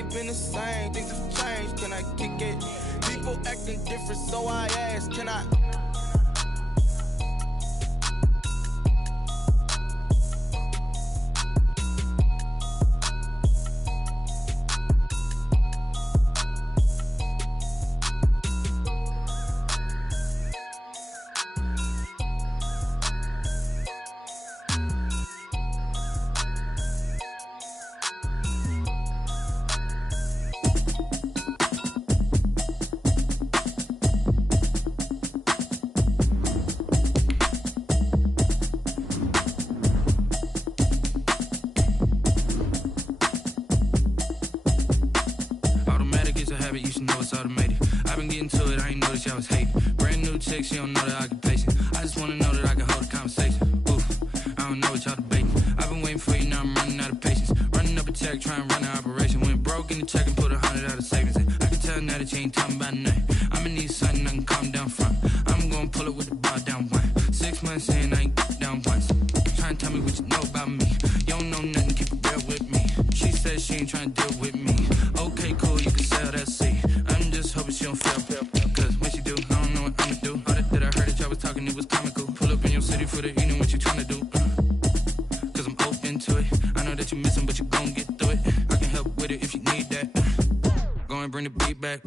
ain't been the same. Things have changed, can I kick it? People acting different, so I ask, can I? You should know it's automated. I've been getting to it, I ain't noticed y'all was hating. Brand new chick, she don't know the occupation. I just wanna know that I can hold a conversation. Oof, I don't know what y'all debating. I've been waiting for you, now I'm running out of patience. Running up a check, trying to run an operation. Went broke in the check and put 100 out of savings in. I can tell now that you ain't talking about nothing. I'ma need something I can calm down front. I'm gonna pull it with the bar down one. 6 months in, I ain't down once. Trying to tell me what you know about me. You don't know nothing, keep it real with me. She said she ain't trying to deal with me. Okay, cool, you can sell that seat. I'm just hoping she don't fail. Cause when she do, I don't know what I'ma do. All that I heard that y'all was talking, it was comical. Pull up in your city for the evening, what you trying to do? Cause I'm open to it. I know that you missing, but you gon' get through it. I can help with it if you need that. Go and bring the beat back.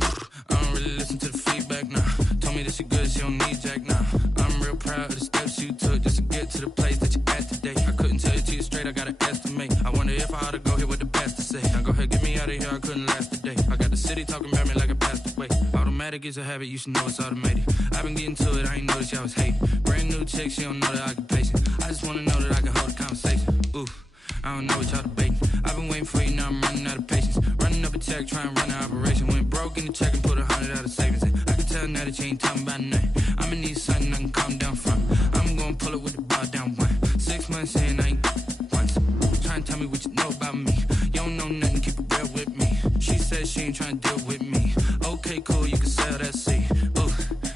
I don't really listen to the feedback, nah. Told me that she good, she don't need jack, nah. I'm real proud of the steps you took just to get to the place that you're at today. I couldn't tell it to you straight, I gotta estimate. I wonder if I ought to go here with the pastor say. Now go ahead, get me out of here, I couldn't last a day. I got the city talking about me like I passed away. Automatic is a habit, you should know it's automated. I've been getting to it, I ain't noticed y'all was hating. Brand new chick, she don't know the occupation. I just wanna know that I can hold a conversation. Oof, I don't know what y'all debating. I've been waiting for you, now I'm running out of patience. Running up a check, trying to run an operation. Went broke in the check and put 100 out of savings in. I can tell now that you ain't talking about nothing. I'ma need something I can calm down from. I'm gonna pull it with the bar down one. 6 months in, I ain't once. Trying to tell me what you know about me. You don't know nothing, keep it real with me. She said she ain't trying to deal with me. Okay, cool, you can sell that seat. Ooh,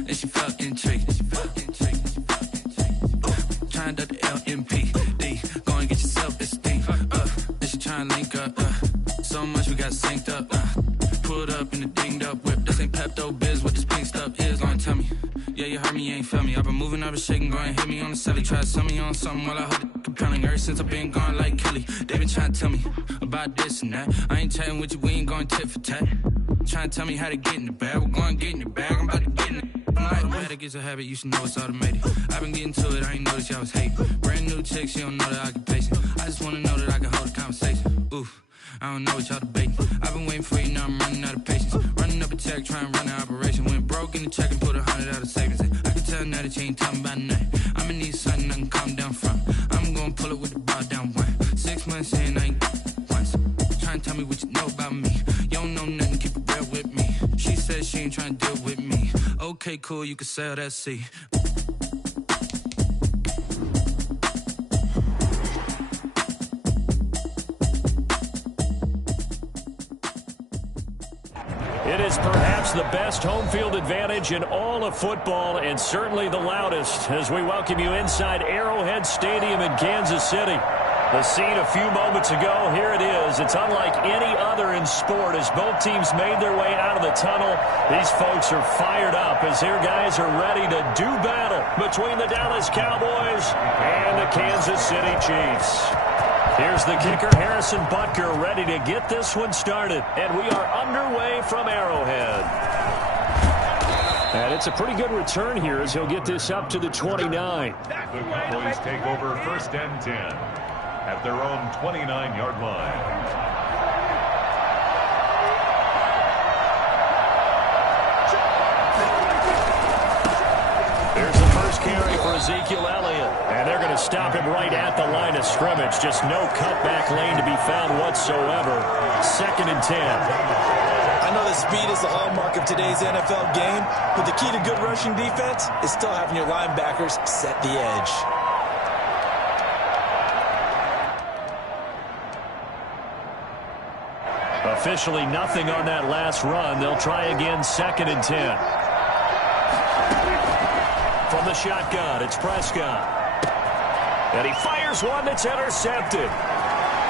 and she felt intrigued. Trying to the LMPD. Go and get your self-esteem. And she trying to link up. So much we got synced up. Pulled up in the dinged up whip. This ain't Pepto Biz, what this pink stuff is. Gonna tell me. Yeah, you heard me, you ain't felt me. I've been moving, I've been shaking, go and hit me on the celly. Try to sell me on something while I hold it compelling. Ever since I've been gone like Kelly, they been trying to tell me about this and that. I ain't chatting with you, we ain't going tit for tat. Trying to tell me how to get in the bag. We're going to get in the bag, I'm about to get in it. Automatic is a habit, you should know it's automated. I've been getting to it, I ain't noticed y'all was hating. Brand new chick, she don't know the occupation. I just wanna know that I can hold a conversation. Oof, I don't know what y'all debating. I've been waiting for you, now I'm running out of patience. Running up a check, trying to run an operation. Went broke in the check and put 100 out of savings in. I can tell now that you ain't talking about nothing. I'ma need something I can calm down from. I'm gonna pull it with the bar down one. 6 months in, I ain't once. Trying to tell me what you know about me. You don't know nothing, keep it real with me. She said she ain't trying to deal with me. Okay, cool, you can sell that seat. It is perhaps the best home field advantage in all of football, and certainly the loudest, as we welcome you inside Arrowhead Stadium in Kansas City. The scene a few moments ago, here it is. It's unlike any other in sport as both teams made their way out of the tunnel. These folks are fired up as their guys are ready to do battle between the Dallas Cowboys and the Kansas City Chiefs. Here's the kicker, Harrison Butker, ready to get this one started. And we are underway from Arrowhead. And it's a pretty good return here as he'll get this up to the 29. The Cowboys take over 1st and 10 at their own 29-yard line. There's the first carry for Ezekiel Elliott. And they're going to stop him right at the line of scrimmage. Just no cutback lane to be found whatsoever. 2nd and 10. I know that speed is the hallmark of today's NFL game, but the key to good rushing defense is still having your linebackers set the edge. Officially nothing on that last run. They'll try again, 2nd and 10. From the shotgun, it's Prescott. And he fires one that's intercepted.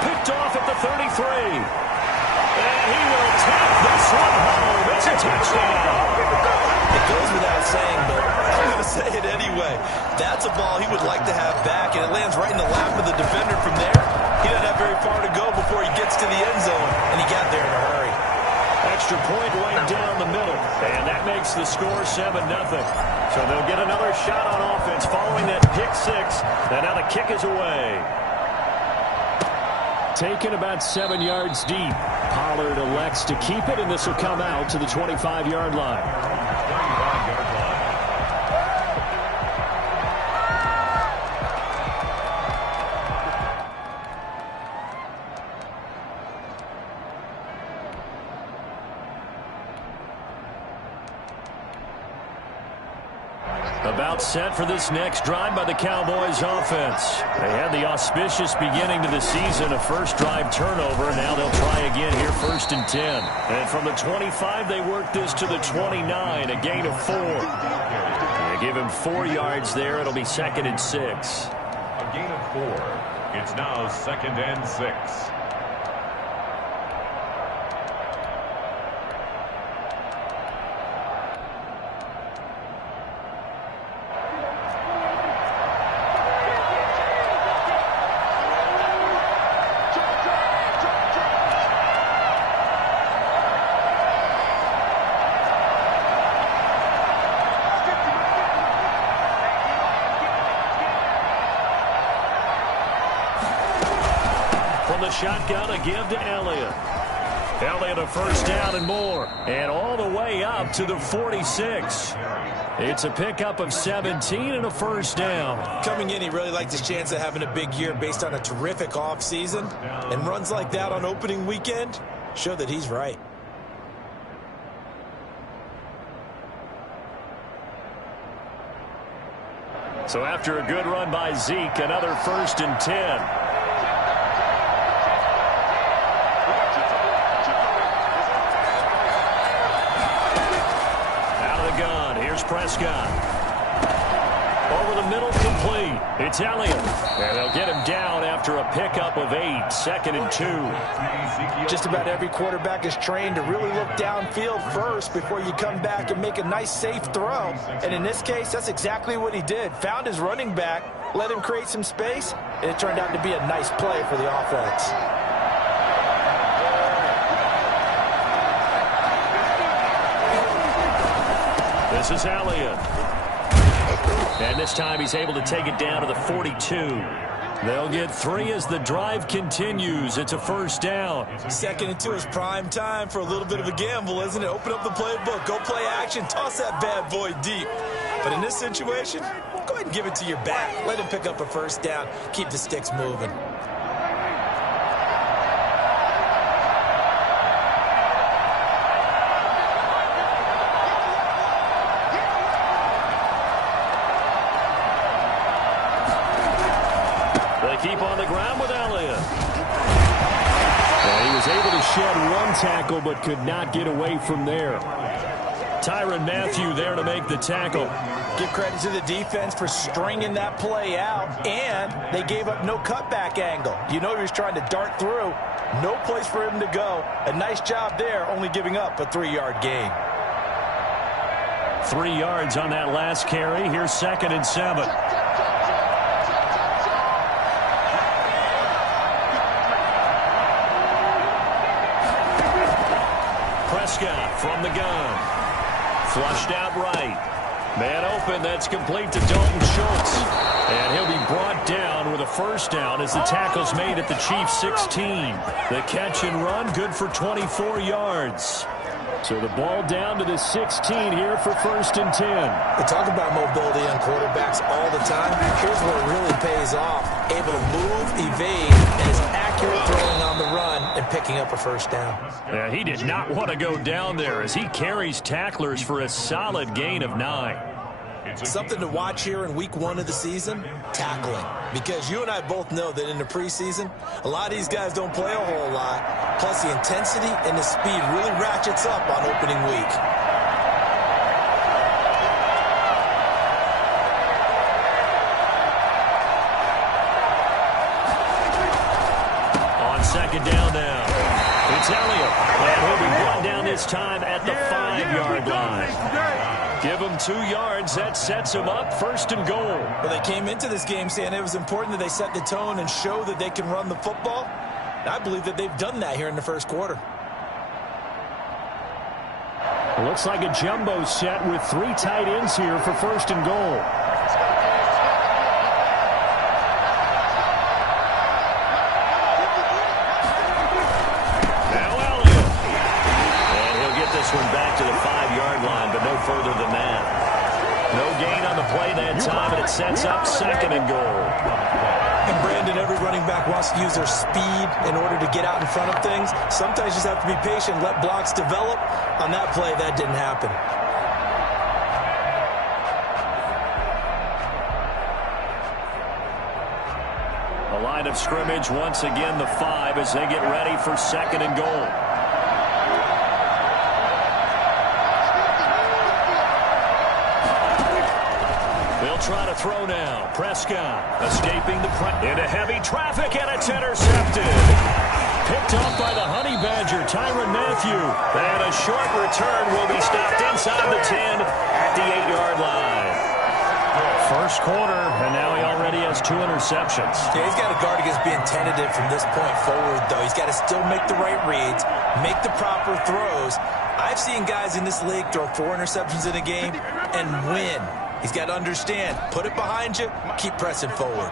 Picked off at the 33. And he will touchdown. It goes without saying, but I'm going to say it anyway. That's a ball he would like to have back, and it lands right in the lap of the defender from there. He doesn't have very far to go before he gets to the end zone, and he got there in a hurry. Extra point right down the middle, and that makes the score 7-0. So they'll get another shot on offense following that pick six, and now the kick is away. Taken about 7 yards deep. Pollard elects to keep it, and this will come out to the 25-yard line. 25-yard line. About set for this next drive by the Cowboys offense. They had the auspicious beginning to the season, a first drive turnover. Now they'll try again here, 1st and 10. And from the 25, they work this to the 29, a gain of 4. They give him 4 yards there. It'll be 2nd and 6. A gain of 4. It's now 2nd and 6. The shotgun, a give to Elliott. Elliott a first down and more. And all the way up to the 46. It's a pickup of 17 and a first down. Coming in, he really liked his chance of having a big year based on a terrific offseason. And runs like that on opening weekend show that he's right. So after a good run by Zeke, another 1st and 10. Prescott. Over the middle, complete. It's Elliott. And they'll get him down after a pickup of 8. 2nd and 2. Just about every quarterback is trained to really look downfield first before you come back and make a nice, safe throw. And in this case, that's exactly what he did. Found his running back, let him create some space, and it turned out to be a nice play for the offense. This is Elliott. And this time he's able to take it down to the 42. They'll get 3 as the drive continues. It's a first down. 2nd and 2 is prime time for a little bit of a gamble, isn't it? Open up the playbook, go play action, toss that bad boy deep. But in this situation, go ahead and give it to your back. Let him pick up a first down. Keep the sticks moving. Keep on the ground with Elliott. Well, he was able to shed 1 tackle but could not get away from there. Tyrann Mathieu there to make the tackle. Give credit to the defense for stringing that play out, and they gave up no cutback angle. You know he was trying to dart through. No place for him to go. A nice job there, only giving up a 3-yard gain. 3 yards on that last carry. Here's 2nd and 7. Prescott from the gun. Flushed out right. Man open, that's complete to Dalton Schultz. And he'll be brought down with a first down as the tackle's made at the Chiefs' 16. The catch and run, good for 24 yards. So the ball down to the 16 here for 1st and 10. We talk about mobility on quarterbacks all the time. Here's where it really pays off. Able to move, evade, and is accurate throwing on the run and picking up a first down. Yeah, he did not want to go down there as he carries tacklers for a solid gain of 9. Something to watch here in week 1 of the season, tackling. Because you and I both know that in the preseason, a lot of these guys don't play a whole lot. Plus the intensity and the speed really ratchets up on opening week. On 2nd down now. It's It's Elliott. And he'll be brought down this time at the 5-yard line. Give him 2 yards. That sets him up 1st and goal. Well, they came into this game saying it was important that they set the tone and show that they can run the football. And I believe that they've done that here in the first quarter. It looks like a jumbo set with 3 tight ends here for 1st and goal. Now Elliott. And he'll get this one back to the 5-yard line, but no further than that. No gain on the play that time, and it sets up 2nd and goal. And Brandon, every running back wants to use their speed in order to get out in front of things. Sometimes you just have to be patient, let blocks develop. On that play, that didn't happen. The line of scrimmage, once again, the 5 as they get ready for 2nd and goal. Try to throw now. Prescott escaping the into heavy traffic, and it's intercepted. Picked off by the Honey Badger, Tyrann Mathieu. And a short return will be stopped inside the 10 at the 8-yard line. First quarter, and now he already has 2 interceptions. Yeah, he's got to guard against being tentative from this point forward, though. He's got to still make the right reads, make the proper throws. I've seen guys in this league throw 4 interceptions in a game and win. He's got to understand, put it behind you, keep pressing forward.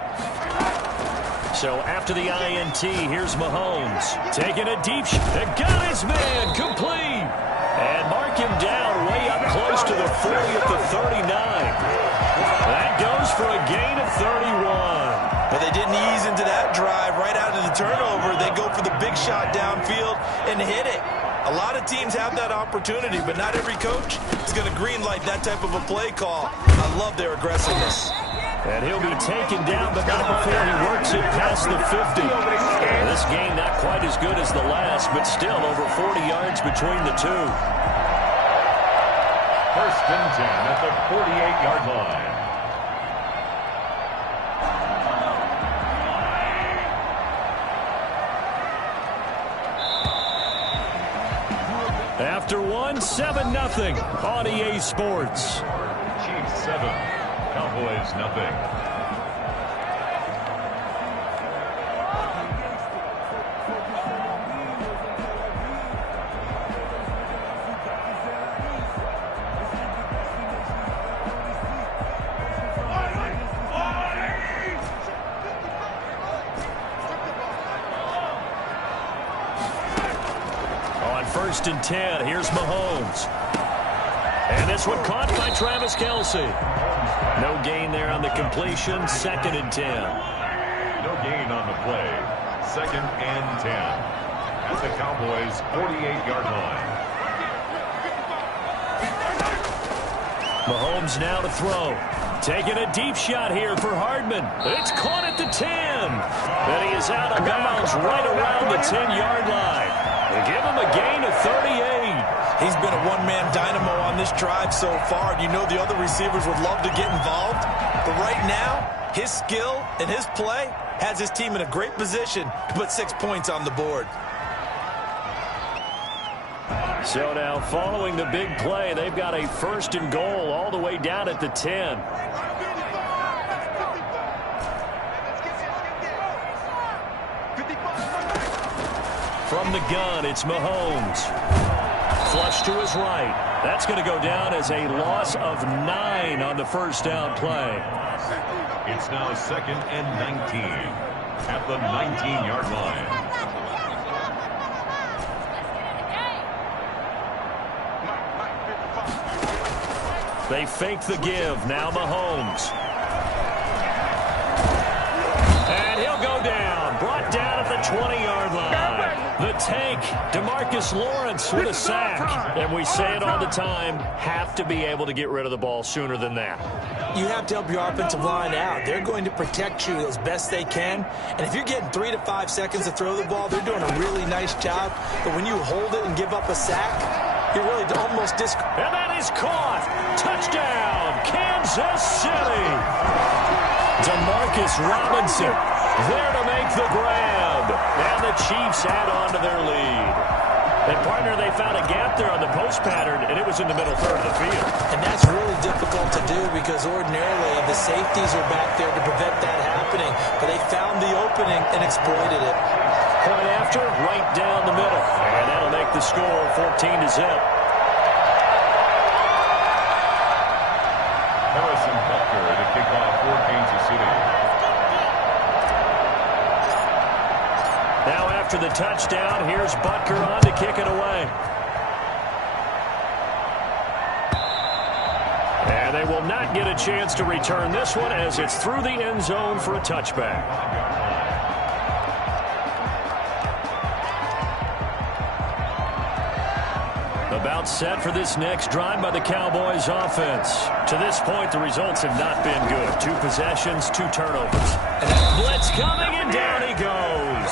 So after the INT, here's Mahomes. Taking a deep shot. Got his man complete. And mark him down way up close to the 40 at the 39. That goes for a gain of 31. But they didn't ease into that drive right out of the turnover. They go for the big shot downfield and hit it. A lot of teams have that opportunity, but not every coach is going to greenlight that type of a play call. I love their aggressiveness. And he'll be taken down, but not before he works it past the 50. And this game not quite as good as the last, but still over 40 yards between the two. 1st and 10 at the 48-yard line. After 7-0 on EA Sports. Chiefs 7, Cowboys nothing. On 1st and 10, here's Mahomes. And this one caught by Travis Kelce. No gain there on the completion. 2nd and 10. No gain on the play. 2nd and 10 at the Cowboys' 48-yard line. Mahomes now to throw. Taking a deep shot here for Hardman. It's caught at the 10. And he is out of bounds right around the 10-yard line. They give him a gain of 38. He's been a one-man dynamo on this drive so far, and you know the other receivers would love to get involved. But right now, his skill and his play has his team in a great position to put 6 points on the board. So now, following the big play, they've got a 1st and goal all the way down at the 10. From the gun, it's Mahomes. Flush to his right. That's going to go down as a loss of 9 on the 1st down play. It's now 2nd and 19 at the 19-yard line. They fake the give. Now Mahomes. And he'll go down. Brought down at the 20-yard line. The tank, DeMarcus Lawrence with a sack. And we say it all the time, have to be able to get rid of the ball sooner than that. You have to help your offensive line out. They're going to protect you as best they can. And if you're getting 3 to 5 seconds to throw the ball, they're doing a really nice job. But when you hold it and give up a sack, you're really almost And that is caught. Touchdown, Kansas City. DeMarcus Robinson there to make the grab. And the Chiefs add on to their lead. And, partner, they found a gap there on the post pattern, and it was in the middle third of the field. And that's really difficult to do because ordinarily the safeties are back there to prevent that happening. But they found the opening and exploited it. Point after, right down the middle. And that'll make the score 14-0. Harrison Butker to kick off for Kansas City. Now after the touchdown, here's Butker on to kick it away. And they will not get a chance to return this one as it's through the end zone for a touchback. About set for this next drive by the Cowboys offense. To this point, the results have not been good. 2 possessions, 2 turnovers. Blitz coming, and down he goes.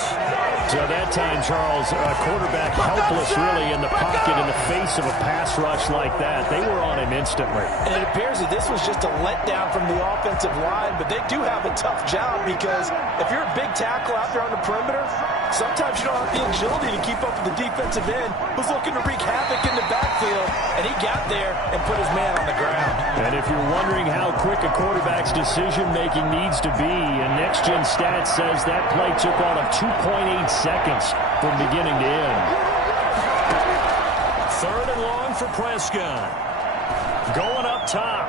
So that time, Charles, quarterback helpless really in the pocket in the face of a pass rush like that. They were on him instantly. And it appears that this was just a letdown from the offensive line, but they do have a tough job because if you're a big tackle out there on the perimeter, sometimes you don't have the agility to keep up with the defensive end who's looking to wreak havoc in the backfield, and he got there and put his man on the ground. And if you're wondering how quick a quarterback's decision-making needs to be, and Next Gen Stats says that play took all of 2.8 seconds from beginning to end. 3rd and long for Prescott. Going up top.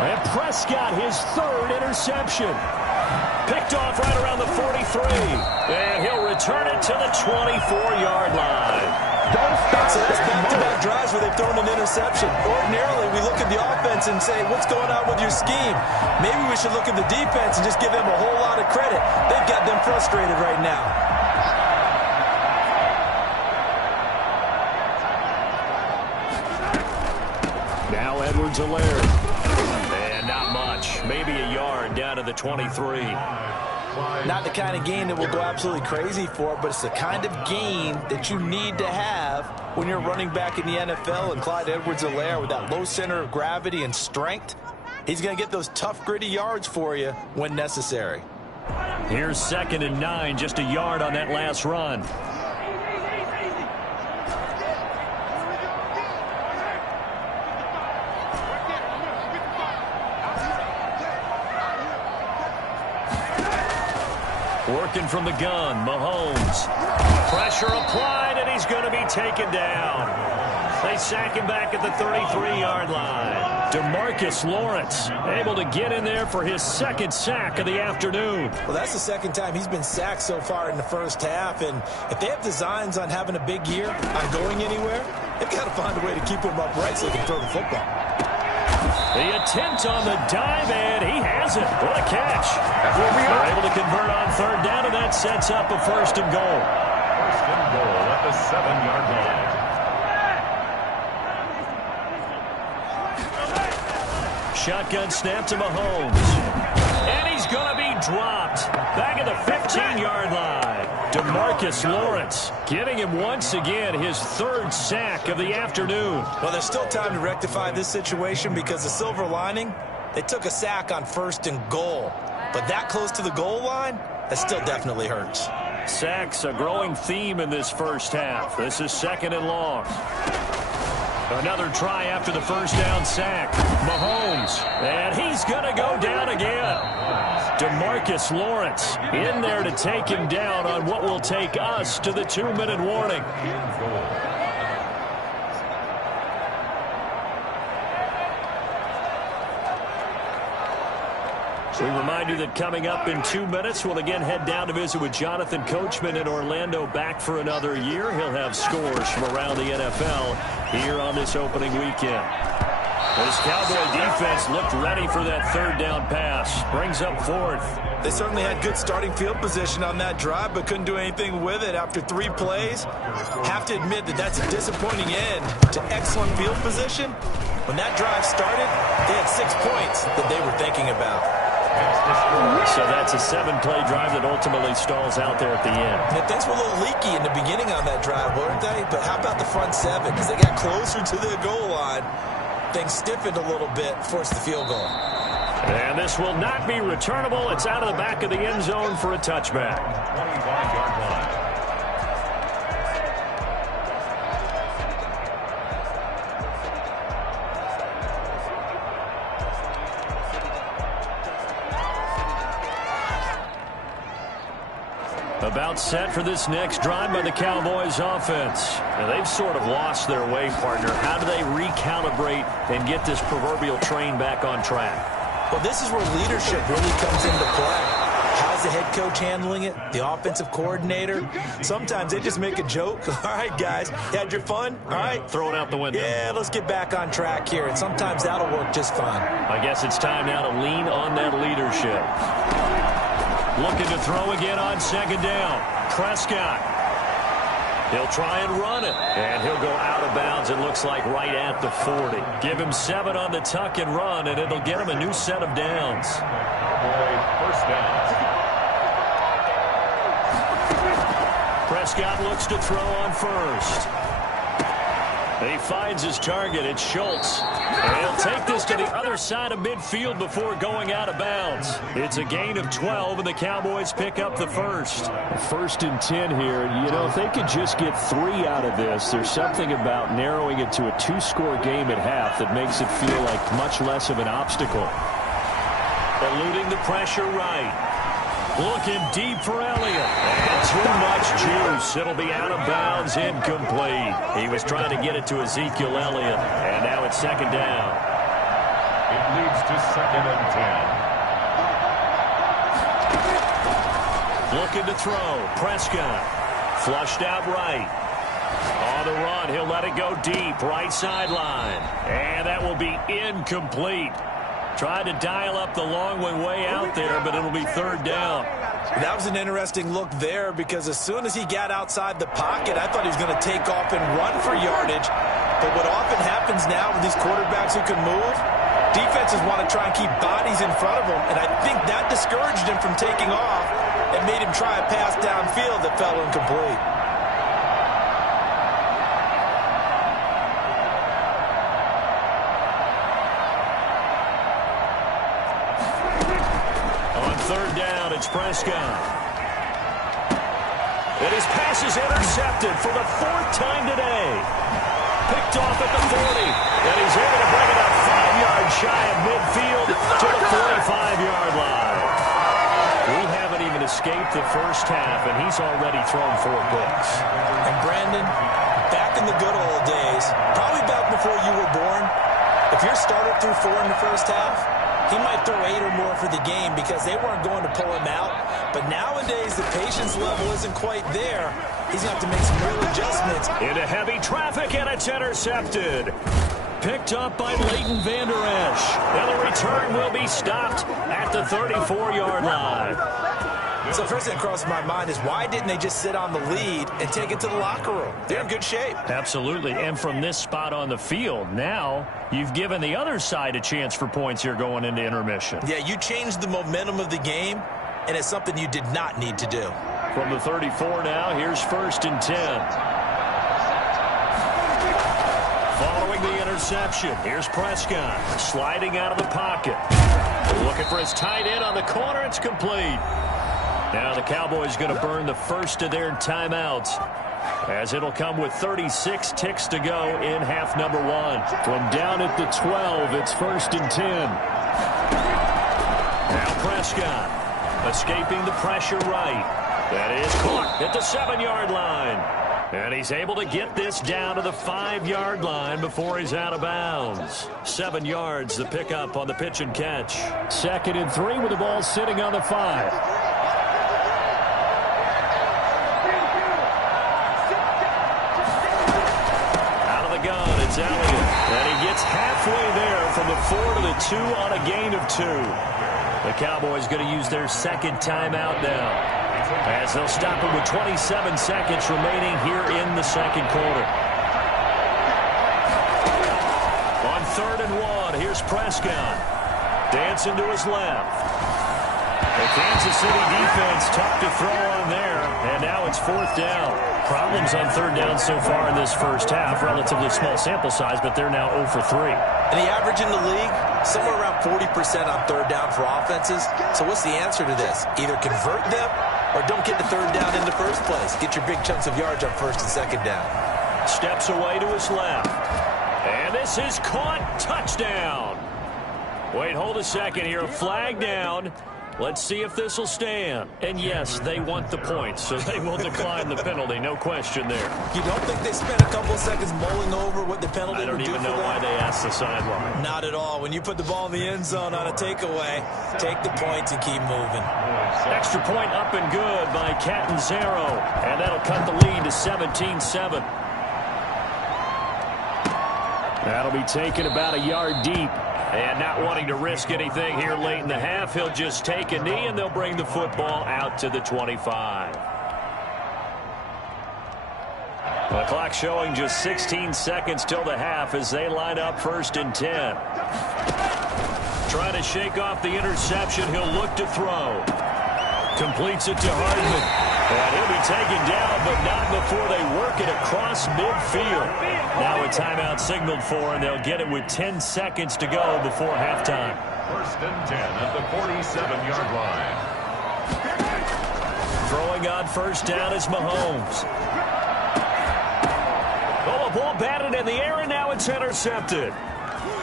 And Prescott, his 3rd interception. Picked off right around the 43. And he'll return it to the 24-yard line. So that's back-to-back drives where they've thrown an interception. Ordinarily, we look at the offense and say, what's going on with your scheme? Maybe we should look at the defense and just give them a whole lot of credit. They've got them frustrated right now. Now Edwards-Helaire. And not much. Maybe a yard down to the 23. Not the kind of game that we'll go absolutely crazy for, but it's the kind of game that you need to have when you're running back in the NFL. And Clyde Edwards-Helaire, with that low center of gravity and strength, he's going to get those tough, gritty yards for you when necessary. Here's 2nd and 9, just a yard on that last run. Working from the gun, Mahomes. Pressure applied, and he's going to be taken down. They sack him back at the 33-yard line. DeMarcus Lawrence able to get in there for his 2nd sack of the afternoon. Well, that's the 2nd time he's been sacked so far in the first half, and if they have designs on having a big year, on going anywhere, they've got to find a way to keep him upright so they can throw the football. The attempt on the dive, and he has it. What a catch. They're able to convert on 3rd down, and that sets up a 1st and goal. 1st and goal at the 7-yard line. Shotgun snap to Mahomes. And he's going to be dropped. Back at the 15-yard line. DeMarcus Lawrence getting him once again his 3rd sack of the afternoon. Well, there's still time to rectify this situation because the silver lining, they took a sack on 1st and goal. But that close to the goal line, that still definitely hurts. Sacks a growing theme in this first half. This is 2nd and long. Another try after the 1st down sack. Mahomes, and he's going to go down again. DeMarcus Lawrence in there to take him down on what will take us to the 2-minute warning. We remind you that coming up in 2 minutes, we'll again head down to visit with Jonathan Coachman in Orlando, back for another year. He'll have scores from around the NFL here on this opening weekend. This Cowboy defense looked ready for that 3rd down pass. Brings up 4th. They certainly had good starting field position on that drive, but couldn't do anything with it after 3 plays. Have to admit that that's a disappointing end to excellent field position. When that drive started, they had 6 points that they were thinking about. So that's a 7-play drive that ultimately stalls out there at the end. And things were a little leaky in the beginning on that drive, weren't they? But how about the front 7? As they got closer to the goal line, things stiffened a little bit, forced the field goal. And this will not be returnable. It's out of the back of the end zone for a touchback. 25-yard line. About set for this next drive by the Cowboys offense. Now, they've sort of lost their way, partner. How do they recalibrate and get this proverbial train back on track? Well, this is where leadership really comes into play. How's the head coach handling it? The offensive coordinator? Sometimes they just make a joke. All right, guys, you had your fun? All right. Throw it out the window. Yeah, let's get back on track here. And sometimes that'll work just fine. I guess it's time now to lean on that leadership. Looking to throw again on second down. Prescott. He'll try and run it. And he'll go out of bounds, it looks like, right at the 40. Give him 7 on the tuck and run, and it'll get him a new set of downs. First down. Prescott looks to throw on first. He finds his target. It's Schultz. And he'll take this to the other side of midfield before going out of bounds. It's a gain of 12, and the Cowboys pick up the first. 1st and 10 here. You know, if they could just get 3 out of this, there's something about narrowing it to a 2-score game at half that makes it feel like much less of an obstacle. Eluding the pressure right. Looking deep for Elliott. And too much juice. It'll be out of bounds, incomplete. He was trying to get it to Ezekiel Elliott. And now it's second down. It leads to 2nd and 10. Looking to throw. Prescott. Flushed out right. On the run, he'll let it go deep. Right sideline. And that will be incomplete. Tried to dial up the long one way out there, but it'll be third down. That was an interesting look there because as soon as he got outside the pocket, I thought he was going to take off and run for yardage. But what often happens now with these quarterbacks who can move, defenses want to try and keep bodies in front of them, and I think that discouraged him from taking off and made him try a pass downfield that fell incomplete. Third down, it's Prescott. And his pass is intercepted for the 4th time today. Picked off at the 40. And he's able to bring it up 5 yards shy of midfield to the 45-yard line. We haven't even escaped the first half, and he's already thrown 4 picks. And Brandon, back in the good old days, probably back before you were born, if your starter threw 4 in the first half, he might throw 8 or more for the game because they weren't going to pull him out. But nowadays, the patience level isn't quite there. He's going to have to make some real adjustments. Into heavy traffic, and it's intercepted. Picked up by Leighton Vander Esch. And the return will be stopped at the 34-yard line. So first thing that crosses my mind is why didn't they just sit on the lead and take it to the locker room? They're in good shape. Absolutely. And from this spot on the field, now you've given the other side a chance for points here going into intermission. Yeah, you changed the momentum of the game, and it's something you did not need to do. From the 34 now, here's 1st and 10. Following the interception, here's Prescott sliding out of the pocket. Looking for his tight end on the corner. It's complete. Now the Cowboys going to burn the first of their timeouts as it'll come with 36 ticks to go in half number 1. From down at the 12, it's 1st and 10. Now Prescott escaping the pressure right. That is caught at the 7-yard line. And he's able to get this down to the 5-yard line before he's out of bounds. 7 yards, the pickup on the pitch and catch. 2nd and 3 with the ball sitting on the 5. It's Elliott, and he gets halfway there from the 4 to the 2 on a gain of 2. The Cowboys going to use their 2nd timeout now, as they'll stop it with 27 seconds remaining here in the 2nd quarter. On 3rd and 1, here's Prescott. Dancing to his left. The Kansas City defense tough to throw on there, and now it's 4th down. Problems on 3rd down so far in this first half. Relatively small sample size, but they're now 0 for 3. And the average in the league, somewhere around 40% on 3rd down for offenses. So what's the answer to this? Either convert them or don't get the 3rd down in the first place. Get your big chunks of yards on 1st and 2nd down. Steps away to his left. And this is caught. Touchdown. Wait, hold a second here. Flag down. Let's see if this will stand. And yes, they want the points, so they will decline the penalty. No question there. You don't think they spent a couple seconds mulling over what the penalty would do? I don't even know why they asked the sideline. Not at all. When you put the ball in the end zone on a takeaway, take the points and keep moving. Extra point up and good by Catanzaro. And that'll cut the lead to 17-7. That'll be taken about a yard deep. And not wanting to risk anything here late in the half, he'll just take a knee, and they'll bring the football out to the 25. The clock showing just 16 seconds till the half as they line up 1st and 10. Trying to shake off the interception. He'll look to throw. Completes it to Hardman. And he'll be taken down, but not before they work it across midfield. Now a timeout signaled for, and they'll get it with 10 seconds to go before halftime. 1st and 10 at the 47-yard line. Throwing on 1st down is Mahomes. Oh, a ball batted in the air, and now it's intercepted.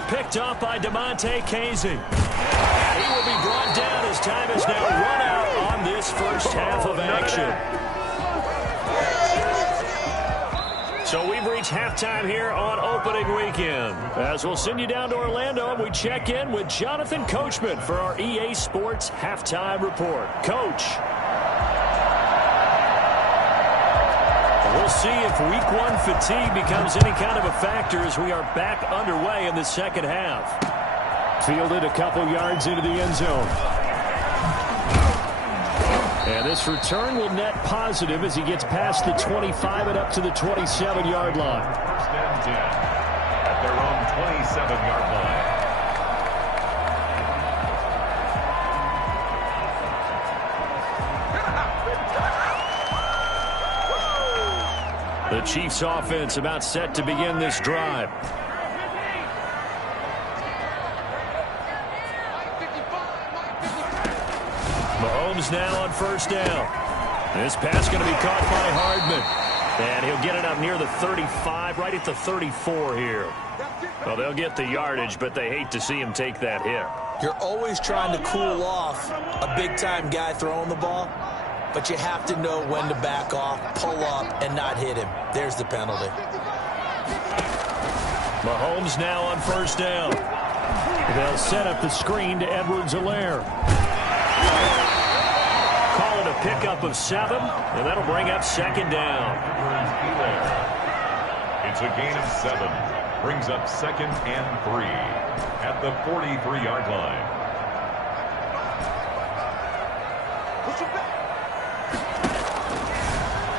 Picked off by DeMonte Casey. He will be brought down as time is now run out on this first half of action. So we've reached halftime here on opening weekend. As we'll send you down to Orlando, and we check in with Jonathan Coachman for our EA Sports Halftime Report. Coach. We'll see if Week 1 fatigue becomes any kind of a factor as we are back underway in the second half. Fielded a couple yards into the end zone. And this return will net positive as he gets past the 25 and up to the 27-yard line. 1st and 10 at their own 27-yard line. The Chiefs offense about set to begin this drive. Mahomes now on 1st down. This pass going to be caught by Hardman. And he'll get it up near the 35, right at the 34 here. Well, they'll get the yardage, but they hate to see him take that hit. You're always trying to cool off a big-time guy throwing the ball, but you have to know when to back off, pull up, and not hit him. There's the penalty. Mahomes now on 1st down. They'll set up the screen to Edwards-Helaire. Call it a pickup of 7, and that'll bring up 2nd down. It's a gain of 7. Brings up 2nd and 3 at the 43-yard line.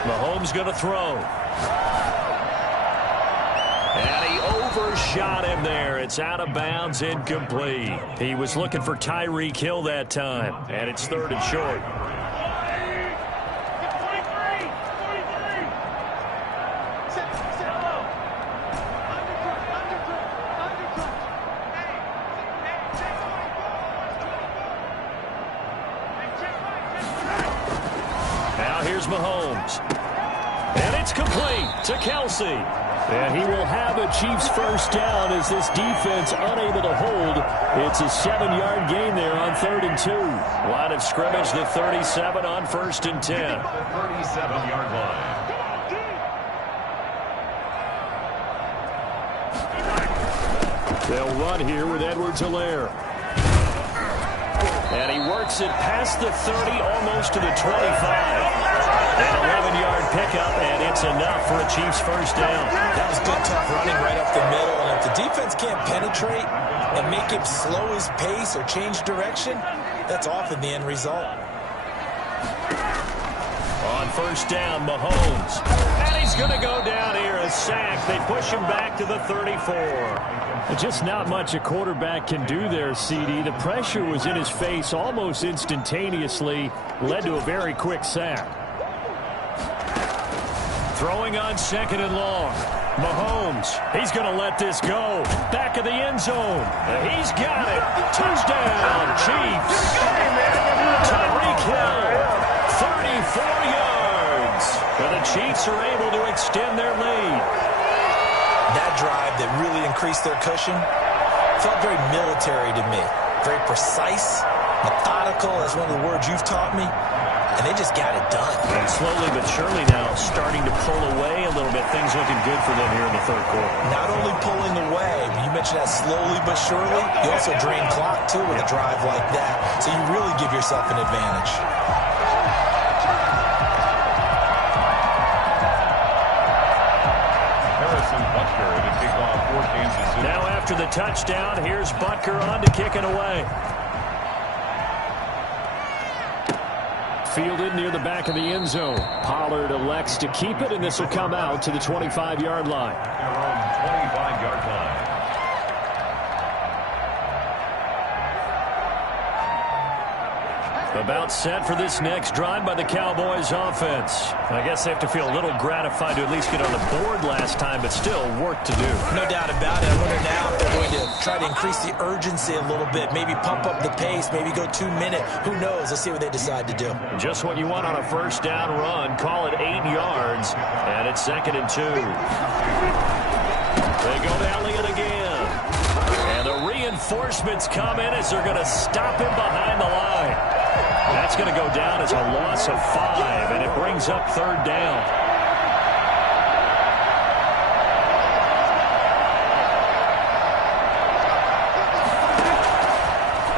Mahomes going to throw. And he overshot him there. It's out of bounds, incomplete. He was looking for Tyreek Hill that time, and it's 3rd and short. Now here's Mahomes. And it's complete to Kelsey. And he will have a Chiefs 1st down as this defense unable to hold. It's a 7-yard gain there on 3rd and 2. Line of scrimmage, the 37 on 1st and 10. The 37-yard line. They'll run here with Edwards-Helaire. And he works it past the 30, almost to the 25. An 11-yard pickup, and it's enough for a Chiefs 1st down. That was good, tough running right up the middle. And if the defense can't penetrate and make him slow his pace or change direction, that's often the end result. On 1st down, Mahomes. And he's going to go down here, a sack. They push him back to the 34. Just not much a quarterback can do there, CD. The pressure was in his face almost instantaneously, led to a very quick sack. Throwing on 2nd and long. Mahomes, he's going to let this go. Back of the end zone. He's got it. Touchdown, Chiefs. Tyreek Hill, 34 yards. And the Chiefs are able to extend their lead. That drive that really increased their cushion felt very military to me. Very precise, Methodical is one of the words you've taught me, and they just got it done. And slowly but surely now starting to pull away a little bit. Things looking good for them here in the third quarter. Not only pulling away, but you mentioned that slowly but surely, you also drain clock, too, with a drive like that. So you really give yourself an advantage. To kick off for Kansas City. Now after the touchdown, here's Butker on to kick it away. Fielded near the back of the end zone. Pollard elects to keep it, and this will come out to the 25-yard line. Their own 25-yard line. About set for this next drive by the Cowboys offense. I guess they have to feel a little gratified to at least get on the board last time, but still work to do. No doubt about it. I wonder now if they're going to try to increase the urgency a little bit, maybe pump up the pace, maybe go 2 minute. Who knows? Let's see what they decide to do. Just what you want on a first down run. Call it 8 yards, and it's 2nd and 2. They go to Elliott again. And the reinforcements come in as they're going to stop him behind the line. That's going to go down as a loss of 5, and it brings up 3rd down.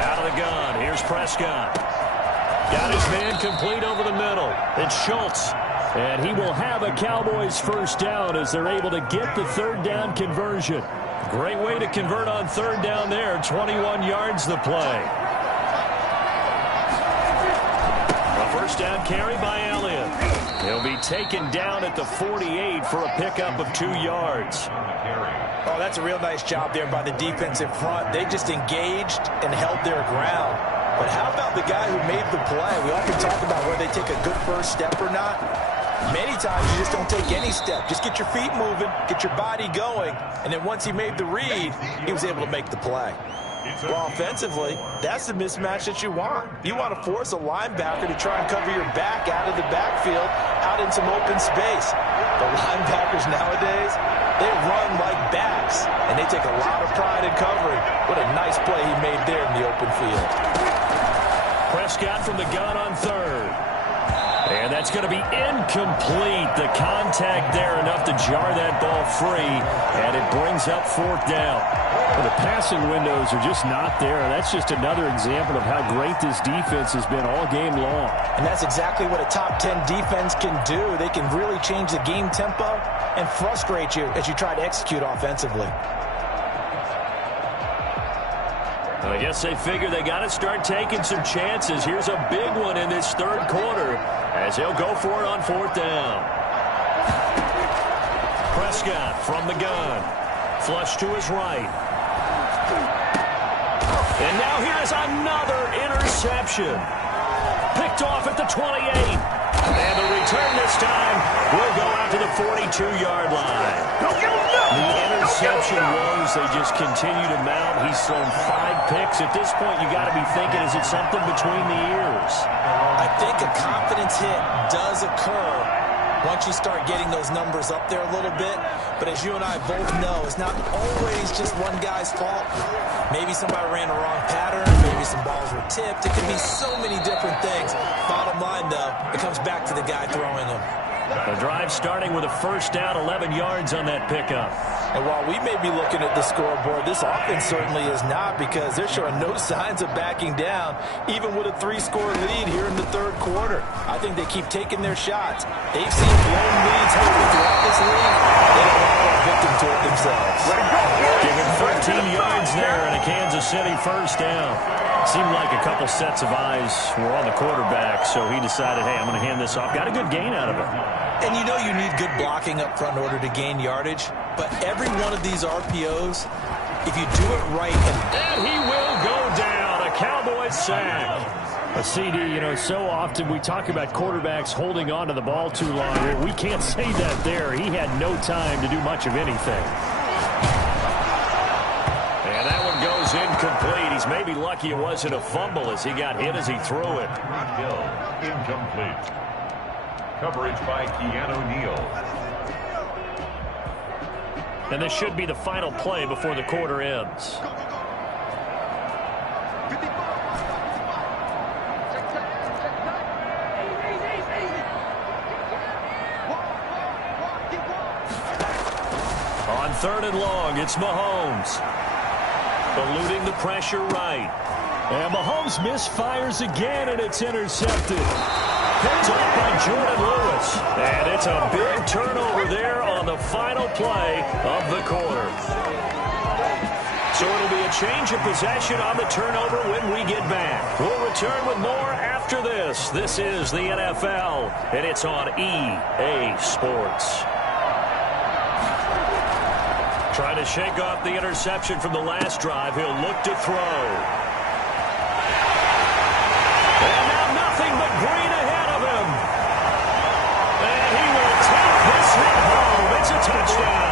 Out of the gun, here's Prescott. Got his man complete over the middle. It's Schultz. And he will have a Cowboys first down as they're able to get the 3rd down conversion. Great way to convert on 3rd down there. 21 yards the play. First down carry by Elliott. He'll be taken down at the 48 for a pickup of 2 yards. Oh, that's a real nice job there by the defense in front. They just engaged and held their ground. But how about the guy who made the play? We often talk about whether they take a good first step or not. Many times you just don't take any step. Just get your feet moving, get your body going, and then once he made the read, he was able to make the play. Well, offensively, that's the mismatch that you want. You want to force a linebacker to try and cover your back out of the backfield, out in some open space. The linebackers nowadays, they run like backs, and they take a lot of pride in covering. What a nice play he made there in the open field. Prescott from the gun on 3rd. And that's going to be incomplete. The contact there enough to jar that ball free, and it brings up 4th down. Well, the passing windows are just not there. That's just another example of how great this defense has been all game long. And that's exactly what a top 10 defense can do. They can really change the game tempo and frustrate you as you try to execute offensively. I guess they figure they got to start taking some chances. Here's a big one in this 3rd quarter as they'll go for it on 4th down. Prescott from the gun. Flush to his right. And now here is another interception. Picked off at the 28. And the return this time will go out to the 42-yard line. The interception woes, they just continue to mount. He's thrown 5 picks. At this point, you got to be thinking, is it something between the ears? I think a confidence hit does occur once you start getting those numbers up there a little bit. But as you and I both know, it's not always just one guy's fault. Maybe somebody ran a wrong pattern. Maybe some balls were tipped. It could be so many different things. Bottom line, though, it comes back to the guy throwing them. The drive starting with a first down, 11 yards on that pickup. And while we may be looking at the scoreboard, this offense certainly is not, because they're showing no signs of backing down, even with a 3-score lead here in the 3rd quarter. I think they keep taking their shots. They've seen blown leads happen throughout this league. They don't want to fall victim to it themselves. Give him 13 yards there and a Kansas City first down. Seemed like a couple sets of eyes were on the quarterback, so he decided, hey, I'm going to hand this off. Got a good gain out of it. And you know you need good blocking up front in order to gain yardage. But every one of these RPOs, if you do it right. And he will go down. A Cowboys sack. A CD, you know, so often we talk about quarterbacks holding on to the ball too long. We can't say that there. He had no time to do much of anything. And that one goes incomplete. He's maybe lucky it wasn't a fumble as he got hit as he threw it. Incomplete. Coverage by Keanu Neal. And this should be the final play before the quarter ends. third and long. It's Mahomes. Eluding the pressure right. And Mahomes misfires again, and it's intercepted. Picked up by Jordan Lewis. And it's a big turnover there on the final play of the quarter. So it'll be a change of possession on the turnover when we get back. We'll return with more after this. This is the NFL, and it's on EA Sports. Trying to shake off the interception from the last drive. He'll look to throw. And now nothing but green ahead of him. And he will take this hit home. It's a touchdown.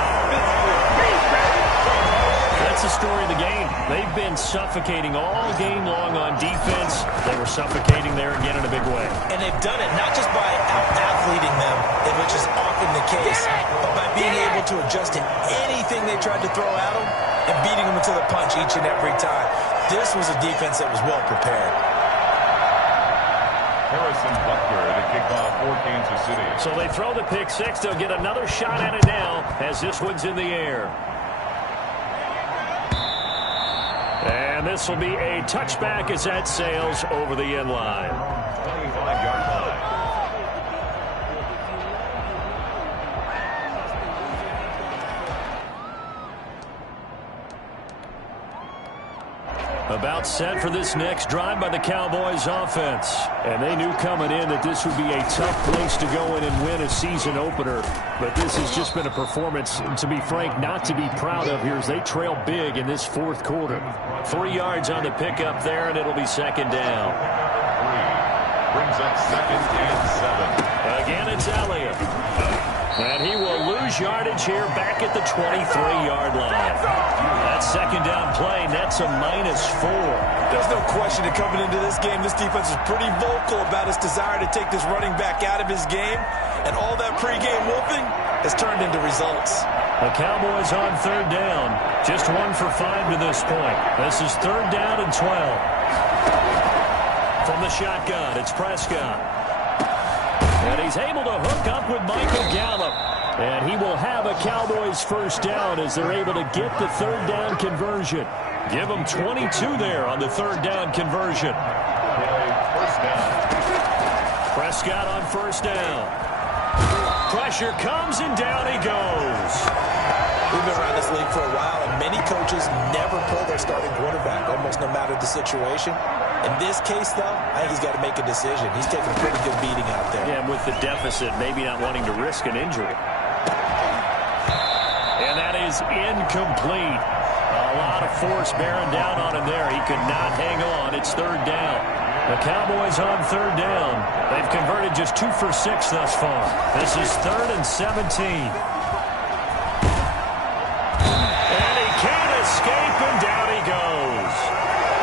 That's the story of the game. They've been suffocating all game long on defense. They were suffocating there again in a big way. And they've done it not just by out-athleting them, which is often the case, but by being able to adjust to anything they tried to throw at them and beating them to the punch each and every time. This was a defense that was well prepared. Harrison Butker to kick off for Kansas City. So they throw the pick six. They'll get another shot at it now as this one's in the air. And this will be a touchback as that sails over the end line. 25-yard line. About set for this next drive by the Cowboys offense. And they knew coming in that this would be a tough place to go in and win a season opener. But this has just been a performance, to be frank, not to be proud of here as they trail big in this fourth quarter. 3 yards on the pickup there, and it'll be second down. Brings up second and 7. Again, it's Elliott. And he will lose yardage here back at the 23-yard line. That second down play, that's a -4. There's no question that coming into this game, this defense is pretty vocal about its desire to take this running back out of his game. And all that pregame whooping has turned into results. The Cowboys on third down. Just 1 for 5 to this point. This is third down and 12. From the shotgun, it's Prescott. And he's able to hook up with Michael Gallup. And he will have a Cowboys first down as they're able to get the third down conversion. Give them 22 there on the third down conversion. First down. Prescott on first down. Pressure comes and down he goes. We've been around this league for a while, and many coaches never pull their starting quarterback, almost no matter the situation. In this case, though, I think he's got to make a decision. He's taking a pretty good beating out there. Yeah, and with the deficit, maybe not wanting to risk an injury. And that is incomplete. A lot of force bearing down on him there. He could not hang on. It's third down. The Cowboys on third down. They've converted just 2 for 6 thus far. This is 3rd and 17. And he can't escape, and down he goes.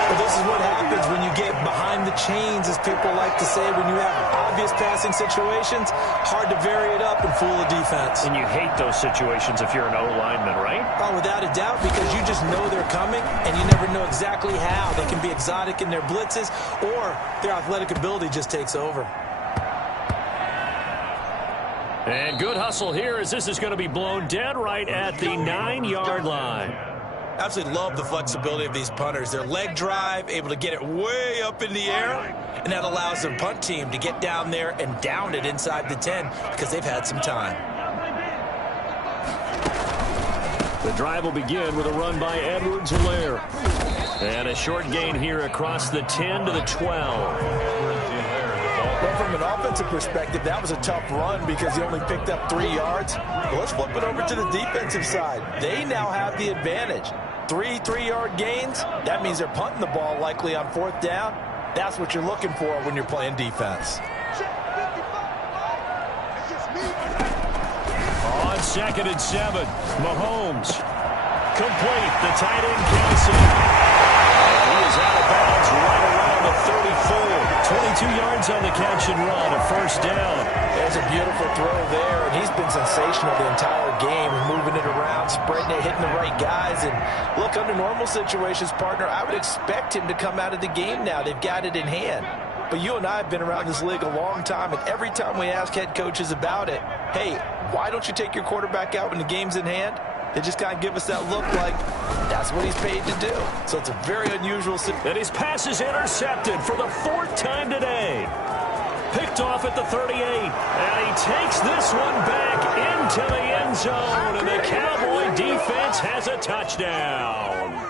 Well, this is what happens when you get behind the chains, as people like to say, when you have obvious passing situations. Hard to vary it up and fool a defense. And you hate those situations if you're an O-lineman, right? Oh, without a doubt, because you just know they're coming, and you never know exactly how. They can be exotic in their blitzes, or their athletic ability just takes over. And good hustle here as this is going to be blown dead right at the 9-yard line. Absolutely love the flexibility of these punters. Their leg drive, able to get it way up in the air, and that allows their punt team to get down there and down it inside the 10 because they've had some time. The drive will begin with a run by Edwards-Helaire. And a short gain here across the 10 to the 12. Well, from an offensive perspective, that was a tough run because he only picked up 3 yards. Well, let's flip it over to the defensive side. They now have the advantage. 3 3-yard gains, that means they're punting the ball likely on 4th down. That's what you're looking for when you're playing defense. On 2nd and 7, Mahomes. Complete, the tight end Kelsey. He is out of bounds right around the 34. 22 yards on the catch and run, a first down. There's a beautiful throw there, and he's been sensational the entire game, moving it around, spreading it, hitting the right guys. And look, under normal situations, partner, I would expect him to come out of the game now. They've got it in hand. But you and I have been around this league a long time, and every time we ask head coaches about it, hey, why don't you take your quarterback out when the game's in hand? They just kind of give us that look like that's what he's paid to do. So it's a very unusual situation. And his pass is intercepted for the 4th time today. Picked off at the 38. And he takes this one back into the end zone. And the Cowboy defense has a touchdown.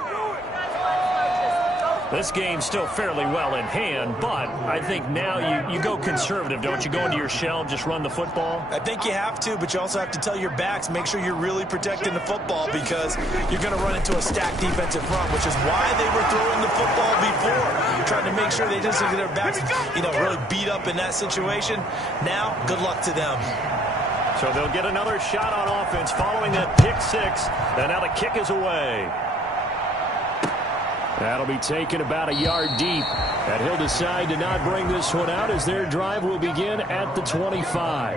This game's still fairly well in hand, but I think now you go conservative, don't you? Go into your shell, just run the football? I think you have to, but you also have to tell your backs, make sure you're really protecting the football because you're going to run into a stacked defensive front, which is why they were throwing the football before, trying to make sure they just get their backs, really beat up in that situation. Now, good luck to them. So they'll get another shot on offense following that pick 6, and now the kick is away. That'll be taken about a yard deep. And he'll decide to not bring this one out as their drive will begin at the 25.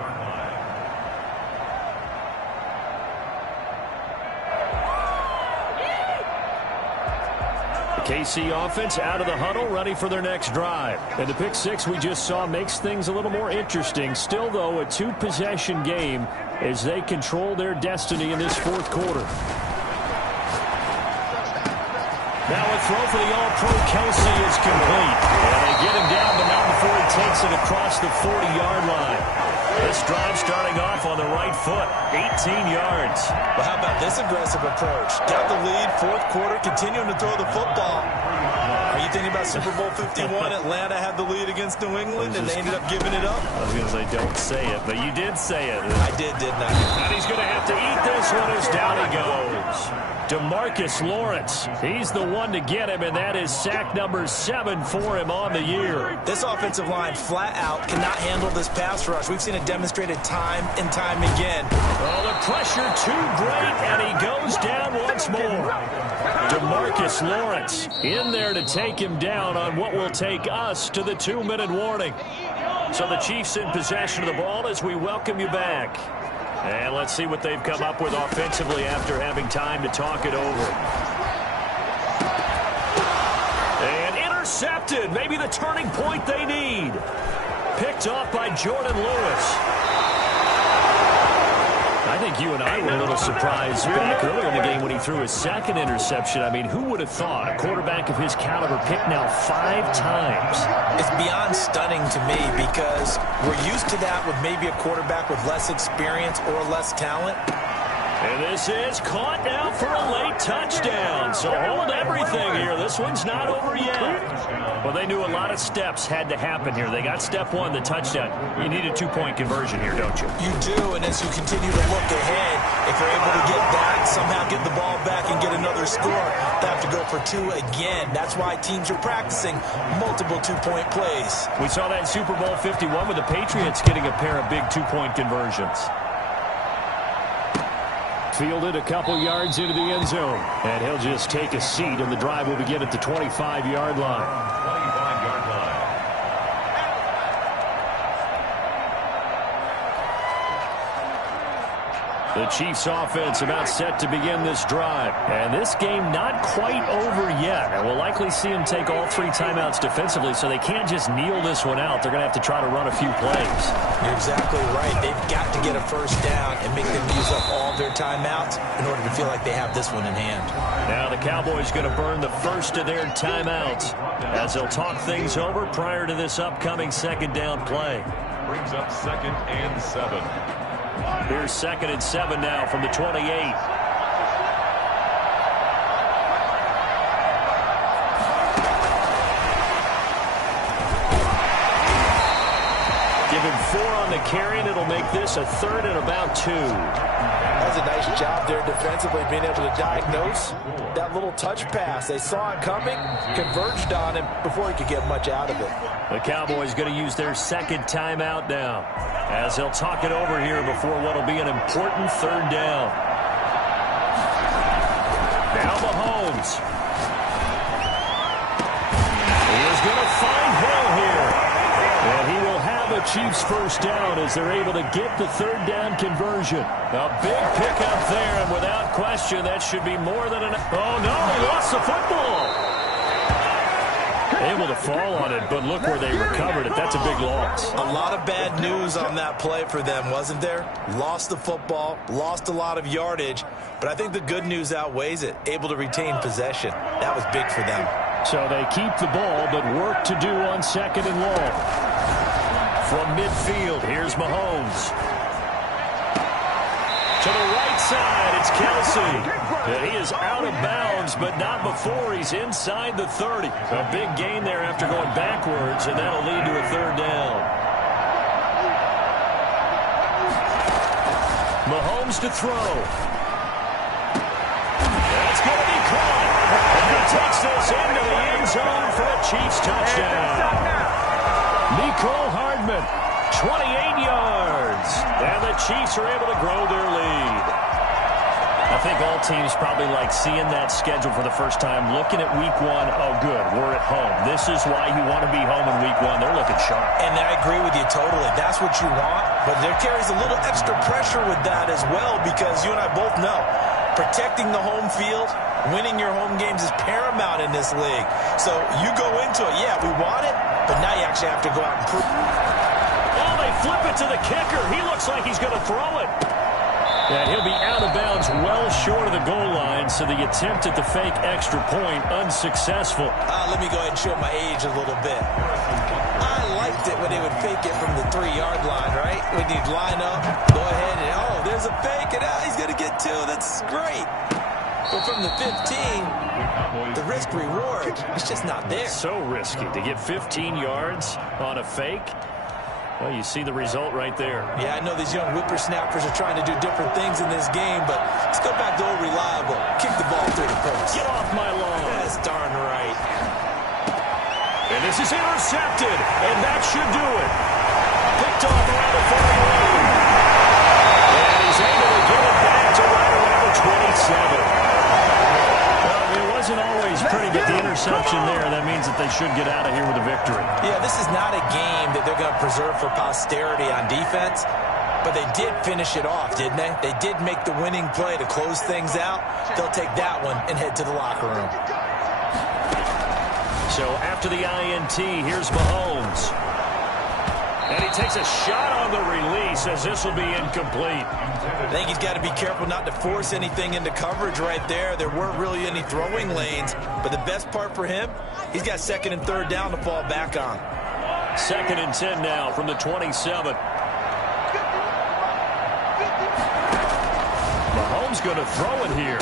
The KC offense out of the huddle, ready for their next drive. And the pick 6 we just saw makes things a little more interesting. Still, though, a 2-possession game as they control their destiny in this 4th quarter. Now a throw for the All-Pro Kelsey is complete. And they get him down, but not before he takes it across the 40-yard line. This drive starting off on the right foot, 18 yards. Well, how about this aggressive approach? Got the lead, 4th quarter, continuing to throw the football. Are you thinking about Super Bowl 51? Atlanta had the lead against New England, and they ended up giving it up? I was going to say, don't say it, but you did say it. I did, didn't I? And he's going to have to eat this one as down he goes. DeMarcus Lawrence, he's the one to get him, and that is sack number 7 for him on the year. This offensive line flat out cannot handle this pass rush. We've seen it demonstrated time and time again. Oh, the pressure too great, and he goes down once more. DeMarcus Lawrence in there to take him down on what will take us to the 2-minute warning. So the Chiefs in possession of the ball as we welcome you back. And let's see what they've come up with offensively after having time to talk it over. And intercepted. Maybe the turning point they need. Picked off by Jordan Lewis. I think you and I were a little surprised back earlier in the game when he threw his 2nd interception. I mean, who would have thought a quarterback of his caliber picked now 5 times? It's beyond stunning to me because we're used to that with maybe a quarterback with less experience or less talent. And this is caught now for a late touchdown. So hold everything here. This one's not over yet. Well, they knew a lot of steps had to happen here. They got step 1, the touchdown. You need a 2-point conversion here, don't you? You do, and as you continue to look ahead, if you're able to get back, somehow get the ball back and get another score, they have to go for 2 again. That's why teams are practicing multiple 2-point plays. We saw that in Super Bowl 51 with the Patriots getting a pair of big 2-point conversions. Fielded a couple yards into the end zone. And he'll just take a seat, and the drive will begin at the 25-yard line. 25-yard line. The Chiefs offense about set to begin this drive. And this game not quite over yet. And we'll likely see them take all 3 timeouts defensively, so they can't just kneel this one out. They're going to have to try to run a few plays. You're exactly right. They've got to get a first down and make them use up all their timeouts in order to feel like they have this one in hand. Now the Cowboys going to burn the first of their timeouts as they'll talk things over prior to this upcoming 2nd down play. Brings up 2nd and 7. Here's 2nd and 7 now from the 28. Give him 4 on the carry, and it'll make this a 3rd and about 2. That's a nice job there defensively, being able to diagnose that little touch pass. They saw it coming, converged on him before he could get much out of it. The Cowboys going to use their 2nd timeout now as they'll talk it over here before what will be an important 3rd down. Now Mahomes. He is going to find Hill here. And he will have a Chiefs first down as they're able to get the 3rd down conversion. A big pickup there, and without question, that should be more than enough. Oh, no, he lost the football. Able to fall on it, but look where they recovered it. That's a big loss. A lot of bad news on that play for them, wasn't there? Lost the football, lost a lot of yardage, but I think the good news outweighs it. Able to retain possession. That was big for them. So they keep the ball, but work to do on 2nd and long. From midfield, here's Mahomes. To the right side, it's Kelsey. He is out of bounds, but not before he's inside the 30. A big gain there after going backwards, and that'll lead to a 3rd down. Mahomes to throw. That's going to be caught. And he takes this into the end zone for a Chiefs touchdown. Mecole Hardman, 28 yards. And the Chiefs are able to grow their lead. I think all teams probably like seeing that schedule for the first time, looking at week 1. Oh, good, we're at home. This is why you want to be home in week 1. They're looking sharp. And I agree with you totally. That's what you want. But there carries a little extra pressure with that as well, because you and I both know protecting the home field, winning your home games is paramount in this league. So you go into it, yeah, we want it, but now you actually have to go out and prove it. Oh, they flip it to the kicker. He looks like he's going to throw it. And he'll be out of bounds well short of the goal line, so the attempt at the fake extra point unsuccessful. Let me go ahead and show my age a little bit. I liked it when they would fake it from the 3-yard line, right? When you'd line up, go ahead and, oh, there's a fake, and he's going to get 2. That's great. But from the 15, the risk-reward is just not there. So risky to get 15 yards on a fake. Well, you see the result right there. Yeah, I know these young whippersnappers are trying to do different things in this game, but let's go back to old reliable. Kick the ball through the post. Get off my lawn. That's darn right. And this is intercepted, and that should do it. Picked off around the 40-line. And he's able to get it back to right around the 27. Well, it wasn't always pretty, but the interception there, that means that they should get out of here with a victory. Yeah, this is not a game that they're going to preserve for posterity on defense, but they did finish it off, didn't they? They did make the winning play to close things out. They'll take that one and head to the locker room. So after the INT, here's Mahomes. And he takes a shot on the release as this will be incomplete. I think he's got to be careful not to force anything into coverage right there. There weren't really any throwing lanes, but the best part for him, he's got 2nd and 3rd down to fall back on. 2nd and 10 now from the 27. Mahomes going to throw it here.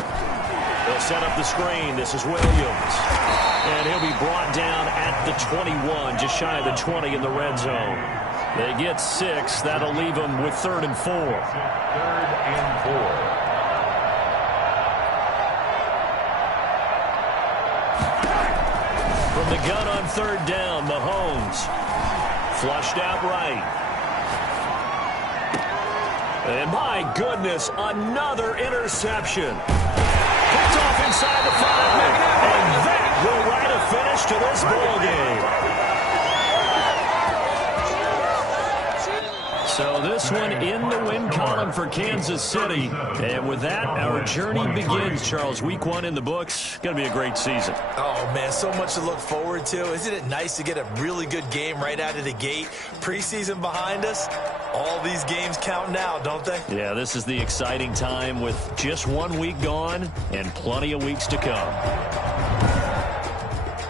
They'll set up the screen. This is Williams. And he'll be brought down at the 21, just shy of the 20 in the red zone. They get 6. That'll leave them with 3rd and 4. 3rd and 4. From the gun on 3rd down, Mahomes. Flushed out right. And my goodness, another interception. Picked off inside the 5. And that will write a finish to this ball game. So this one in the win column for Kansas City. And with that, our journey begins, Charles. Week 1 in the books. Going to be a great season. Oh, man, so much to look forward to. Isn't it nice to get a really good game right out of the gate? Preseason behind us. All these games count now, don't they? Yeah, this is the exciting time with just 1 week gone and plenty of weeks to come.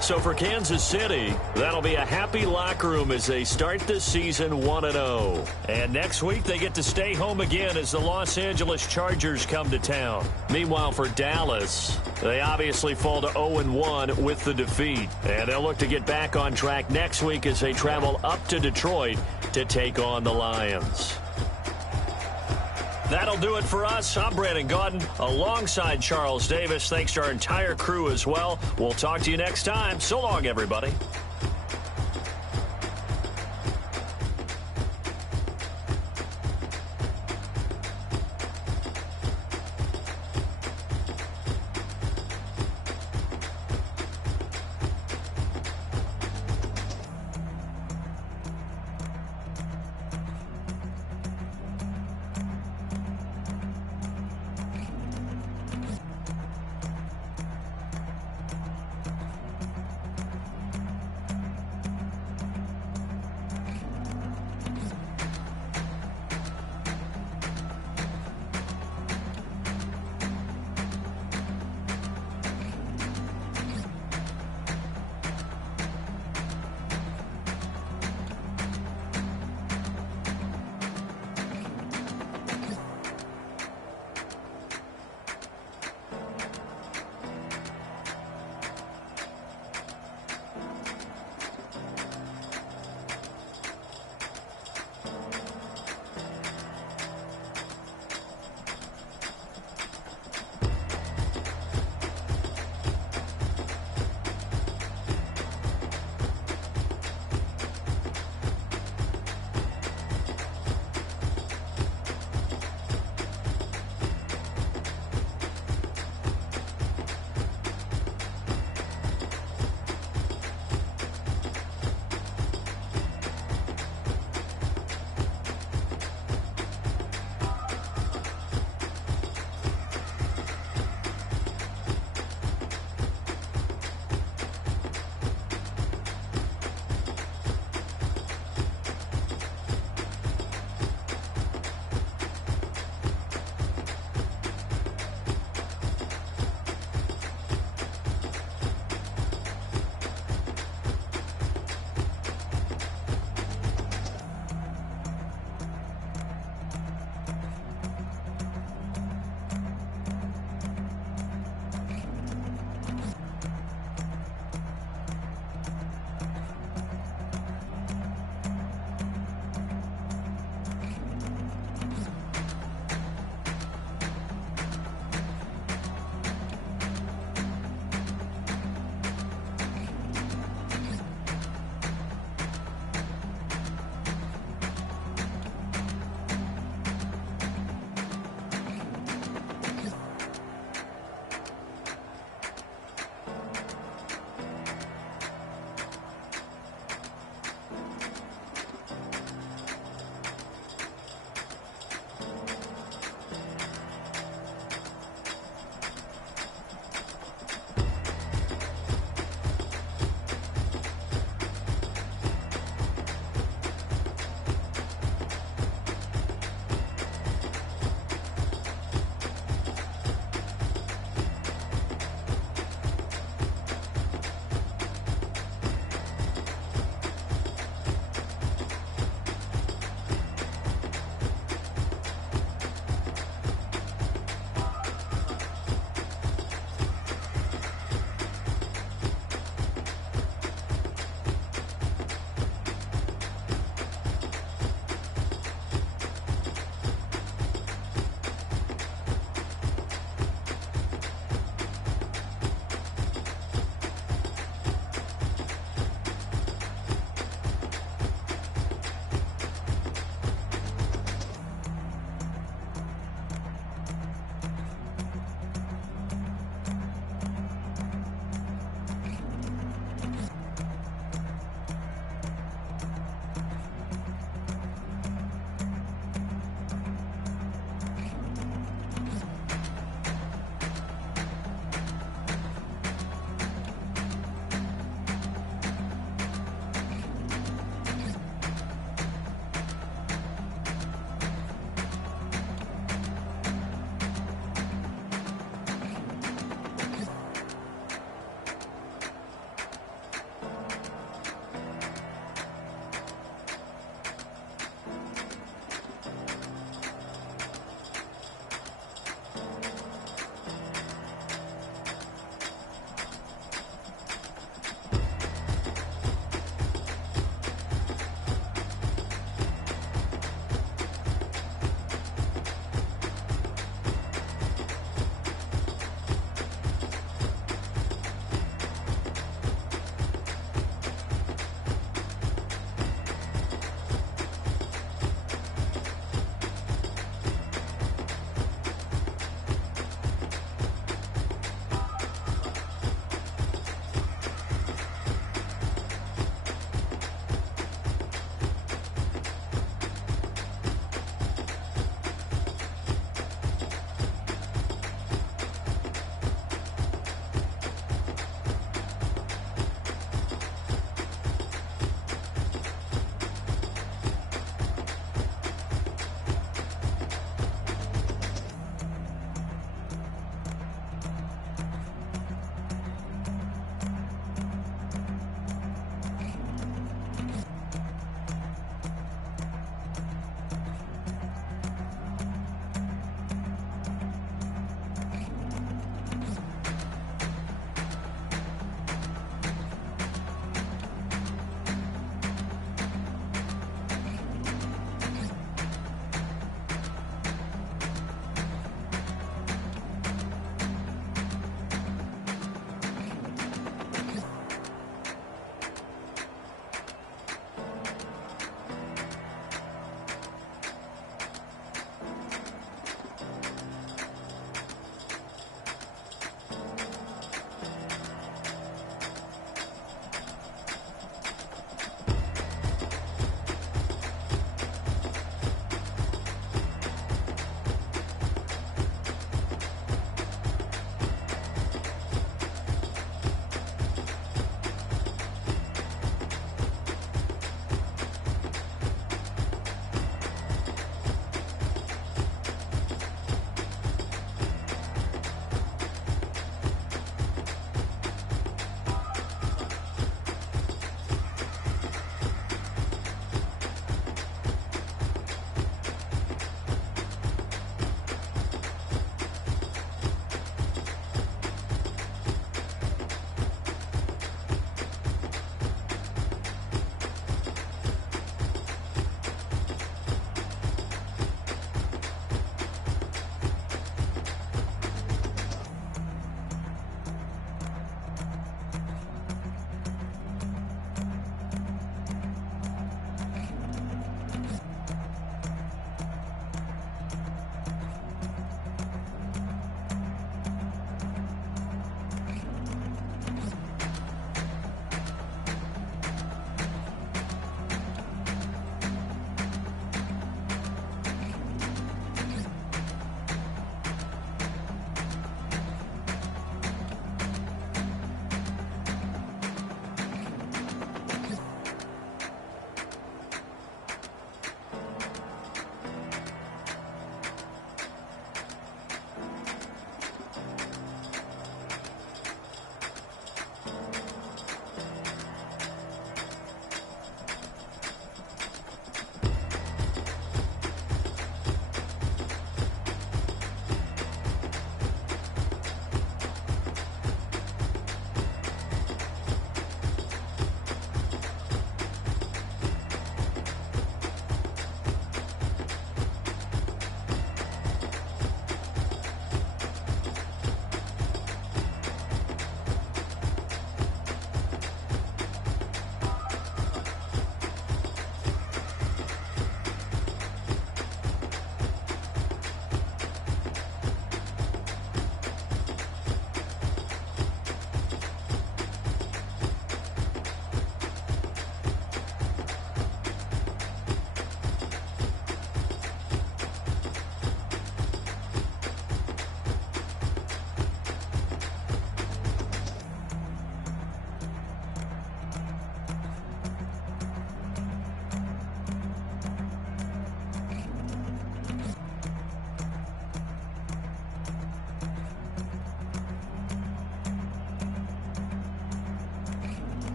So for Kansas City, that'll be a happy locker room as they start this season 1-0. And next week, they get to stay home again as the Los Angeles Chargers come to town. Meanwhile, for Dallas, they obviously fall to 0-1 with the defeat. And they'll look to get back on track next week as they travel up to Detroit to take on the Lions. That'll do it for us. I'm Brandon Gaudin alongside Charles Davis. Thanks to our entire crew as well. We'll talk to you next time. So long, everybody.